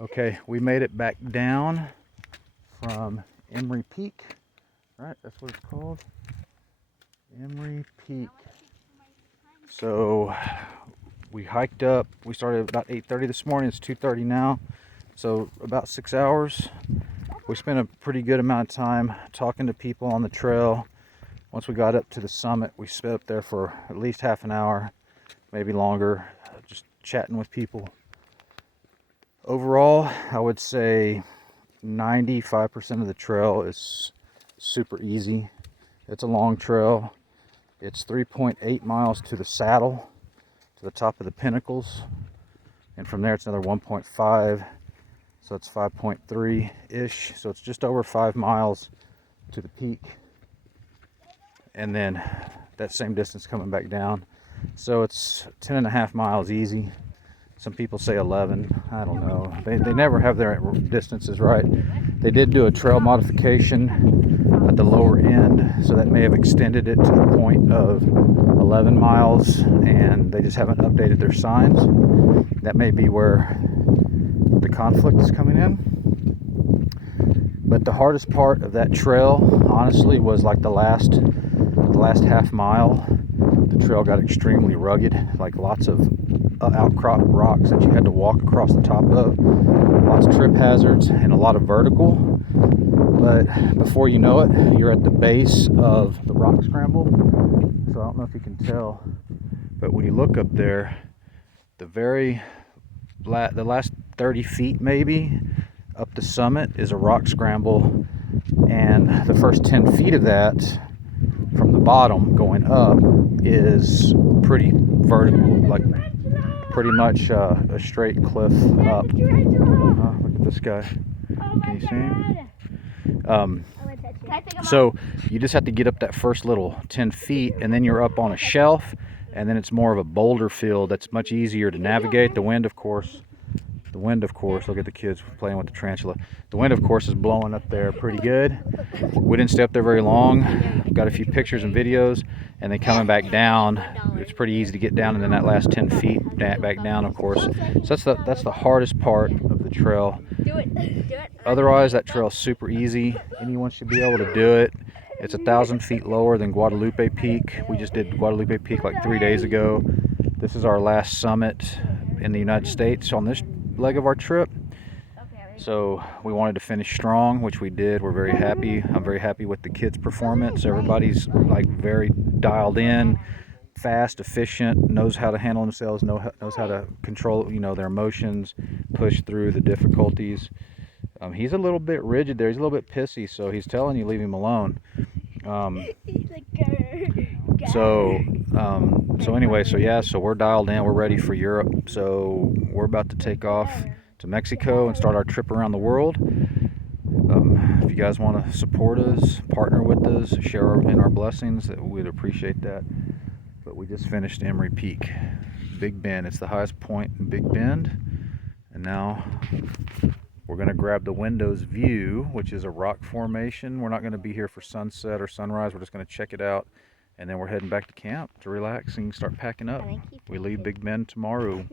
Okay, we made it back down from Emory Peak. Right, that's what it's called. Emory Peak. So we hiked up. We started about 8:30 this morning. It's 2:30 now. So about 6 hours. We spent a pretty good amount of time talking to people on the trail. Once we got up to the summit, we spent up there for at least half an hour, maybe longer, just chatting with people. Overall, I would say 95% of the trail is super easy. It's a long trail. It's 3.8 miles to the saddle, to the top of the pinnacles. And from there, it's another 1.5. So it's 5.3-ish. So it's just over 5 miles to the peak. And then that same distance coming back down. So it's 10.5 miles easy. Some people say 11. I don't know. They never have their distances right. They did do a trail modification at the lower end, so that may have extended it to the point of 11 miles, and they just haven't updated their signs. That may be where the conflict is coming in. But the hardest part of that trail, honestly, was like the last half mile. The trail got extremely rugged, like lots of outcrop rocks that you had to walk across the top of, lots of trip hazards, and a lot of vertical. But before you know it, you're at the base of the rock scramble. So I don't know if you can tell, but when you look up there, the last 30 feet maybe up the summit is a rock scramble, and the first 10 feet of that from the bottom going up is pretty vertical, like pretty much a straight cliff up. Look at this guy. Can you see him? So you just have to get up that first little 10 feet, and then you're up on a shelf, and then it's more of a boulder field that's much easier to navigate. The wind, of course, look at the kids playing with the tarantula. The wind, of course, is blowing up there pretty good. We didn't stay up there very long. Got a few pictures and videos, and then coming back down, it's pretty easy to get down, and then that last 10 feet back down, of course. So that's the hardest part of the trail. Otherwise, that trail is super easy. Anyone should be able to do it. It's 1,000 feet lower than Guadalupe Peak. We just did Guadalupe Peak like 3 days ago. This is our last summit in the United States on this leg of our trip. So we wanted to finish strong, which we did. We're very happy. I'm very happy with the kids' performance. Everybody's like very dialed in, fast, efficient, knows how to handle themselves, knows how to control, their emotions, push through the difficulties. He's a little bit rigid there. He's a little bit pissy, so he's telling you leave him alone. So anyway, so we're dialed in. We're ready for Europe. So we're about to take off to Mexico and start our trip around the world. If you guys want to support us, partner with us, share in our blessings, we'd appreciate that. But we just finished Emory Peak, Big Bend. It's the highest point in Big Bend. And now we're going to grab the Windows View, which is a rock formation. We're not going to be here for sunset or sunrise. We're just going to check it out. And then we're heading back to camp to relax and start packing up. We leave Big Bend tomorrow.